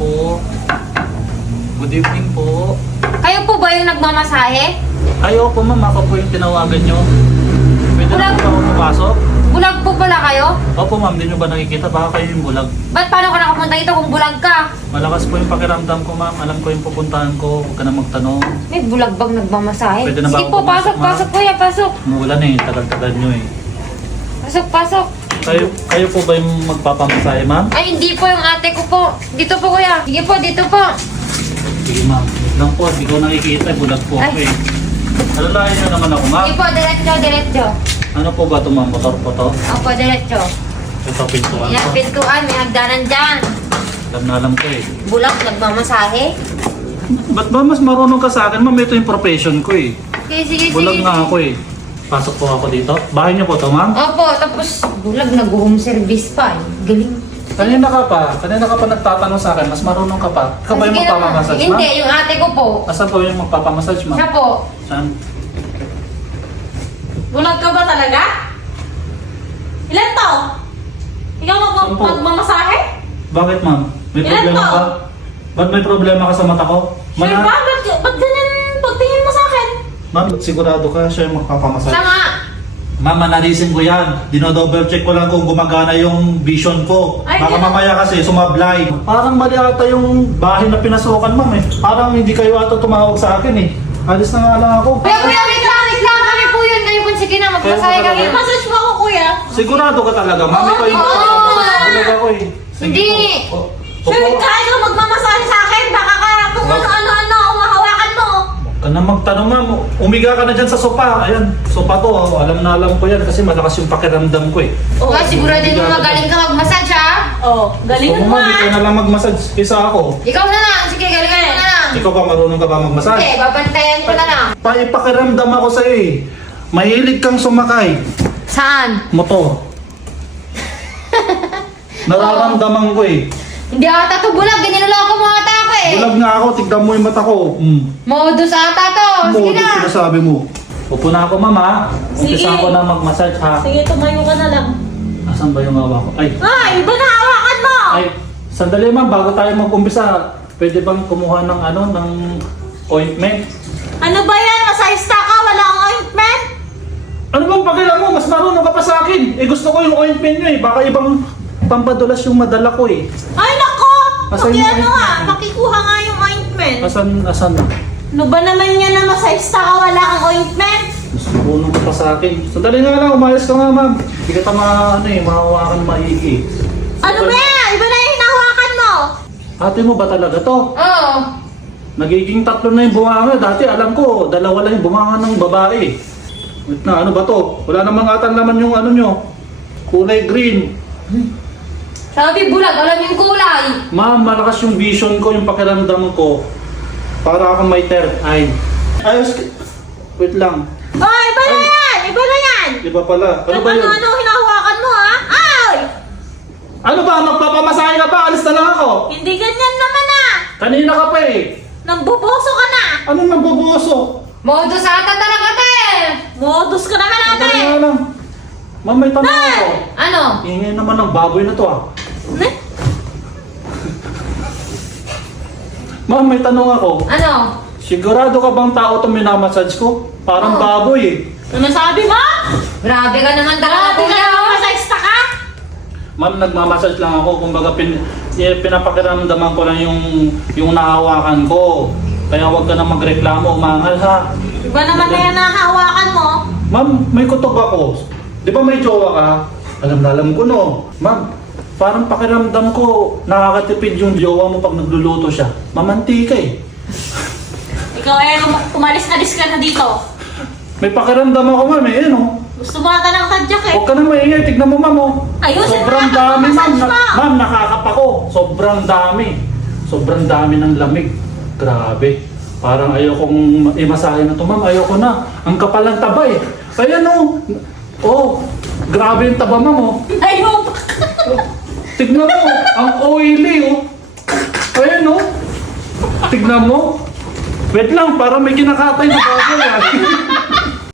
po. Good evening po. Kayo po ba yung nagmamasahe? Ay, opo ma'am, ako po yung tinawagan nyo. Pwede na po ako pumasok? Bulag po pala kayo? Opo ma'am, di nyo ba nakikita? Baka kayo yung bulag. Ba't paano ka nakapunta dito kung bulag ka? Malakas po yung pakiramdam ko ma'am. Alam ko yung pupuntahan ko. Huwag ka na magtanong. May bulag bang nagmamasahe? Pwede na ba Sige ako po, pumasok, pasok, ma'am? pasok kuya, pasok. Umuulan eh, tagal-tagal nyo eh. Pasok, pasok. Kayo po ba yung magpapamasahe ma'am? Ay, hindi po yung ate ko po. Dito po kuya. Sige po, dito po. Sige ma'am. Wait lang po, di ko nakikita. Bulag po ako Ay. eh. Alalahin nyo naman ako ma'am. Sige po, diretso, diretso. Ano po ba ito ma'am? Motor po to? Opo, diretso. Ito pintuan Yan, ko. pintuan, may hagdanan dyan. Alam na alam ko eh. Bulag, nagmamasahe. Ba't ba mas marunong ka sa akin ma'am? Ito yung profession ko eh. Sige, sige, Bulag sige. nga ako eh. Pasok po ako dito. Bahay niyo po to ma'am? Opo, tapos bulag, nag-home service pa. Eh. Galing. Kanina ka pa nagtatanong sa akin. Mas marunong ka pa. Ikaw ba yung Sige naman. magpapamassage ma'am? Hindi, yung ate ko po. Asan po yung magpapamassage ma'am? Siya po. Saan? Bulag ka ba talaga? Ilan to? Ikaw Sampo. magmamasahe? Bakit ma'am? May Ilan problema to? ka? Ba't may problema ka sa mata ko? Sure ba? Ba't ganyan pagtingin mo sa akin? Ma'am, sigurado ka siya yung magpapamassage? Siya nga. Ma'am, manalisin ko yan. Dino-double check ko lang kung gumagana yung vision ko. Ay, Baka di- mamaya kasi sumablay. Parang mali ata yung bahay na pinasukan, ma'am eh. Parang hindi kayo ata tumawag sa akin eh. Alis na nga lang ako. Kuya, kuya, wait lang. Kami po yun. Kayo po, sige na, magpasahe Kaya kami. mo I-massage mo ako, kuya. Sigurado ka talaga, ma'am. Ikaw yung Oo. magpapamassage. Bulag ako eh. Sige Hindi. po. Sure ka ikaw magmamasahe sa akin? Baka ka kung ano-ano ang mahawakan mo. Ka na magtanong, ma'am. Umiga ka na dyan sa sopa. Ayan, sopa to. Oh. Alam na alam ko yan kasi malakas yung pakiramdam ko eh. Oh, siguro din mo magaling ka mag-massage, ha? Oh, Gusto galingan mo, mo ma'am, ikaw ah. na lang mag-massage kaysa ako. Ikaw na lang. Sige, galingan mo na lang. Ikaw ba marunong ka ba mag-massage? Sige, babantayan ko na lang. Paipakiramdam ako sa'yo eh. Mahilig kang sumakay. Saan? Motor. Nararamdaman ko eh. Hindi ata to bulag. Ganyan lang ako mga ata ko eh. Bulag nga ako, tignan mo yung mata ko. Modus ata to. Sige Modus na. sinasabi mo. Upo na ako, ma'am ha. Sige. Umpisa ko na mag-massage ha. Sige, tumayo ka na lang. Asan ba yung hawa ko? Ay, Ay, iba na hawakan mo! ay. Sandali ma'am, bago tayo mag-umpisa. Pwede bang kumuha ng ano, ng ointment? Ano ba yan? Masayista ka? Wala kang ointment? Ano bang pakialam mo? Mas marunong ka pa sa akin. Eh gusto ko yung ointment nyo eh. Baka ibang pampadulas yung madala ko eh. Ay, nako! Asan yung Ano nga, ointment? makikuha nga yung ointment. Asan na? Ano ba naman yan na masayista ka? Wala kang ointment? Mas marunong ka pa sa akin. Sandali nga lang, umayos ka nga ma'am. Hindi ka mahawakan maigi. Ano ba yan? Iba na yung hinahawakan mo? Ate mo ba talaga to? Oo. Nagiging tatlo na yung bunganga. Dati alam ko, dalawa lang yung bunganga ng babae. Wait na, ano ba to? Wala namang atan naman yung ano nyo. Kulay green. Sabi bulag, alam yung kulay. Ma'am, malakas yung vision ko, yung pakiramdam ko. Para akong may third eye. Ayos. Wait lang. Oh, iba na Ay. yan! Iba na yan! Iba pala. Ano ba yun? Ano hinahawakan mo ha? Ay! Ano ba? Magpapamasahe ka ba? Alis na lang ako. Hindi ganyan naman ah! Kanina ka pa eh. Nambuboso ka na! Anong nagbubuso? Modus ata talaga te. Modus ka naman ate! Sandali nga lang. Ma'am, may tanong ako. Ano? Ingay naman ng baboy na to ah. Ne? Ma'am, may tanong ako. Ano? Sigurado ka bang tao itong minamassage ko? Parang Oo. baboy eh. Ano sabi mo? Grabe ka naman talaga Grabe ka kuya. naman, masayista ka? Ma'am, nagmamassage lang ako. Kumbaga, pinapakiramdaman ko lang yung nahawakan ko. Kaya huwag ka na magreklamo, umangal ha. Iba naman na yan nahahawakan mo. Ma'am, may kutob ako. Di ba may jowa ka? Alam na alam ko no. Ma'am, parang pakiramdam ko nakakatipid yung jowa mo pag nagluluto siya. Mamantika eh. Ikaw umalis-alis ka na dito. May pakiramdam ako ma'am eh, ano? Gusto mo ata ng tadyak eh. Huwag ka na maingay, tignan mo ma'am oh. Ayusin mo Sobrang na, dami ma'am. massage mo. Ma'am, nakakapa ko. Sobrang dami. Sobrang dami ng lamig. Grabe. Parang ayokong imasahe na to ma'am. Ayoko na. Ang kapal ng taba eh. Ayan oh. Oh, grabe yung taba ma'am oh. Ayaw! Tignan mo, ang oily oh. Ayan oh. Tignan mo. Wait lang, parang may kinakatay na baboy ah.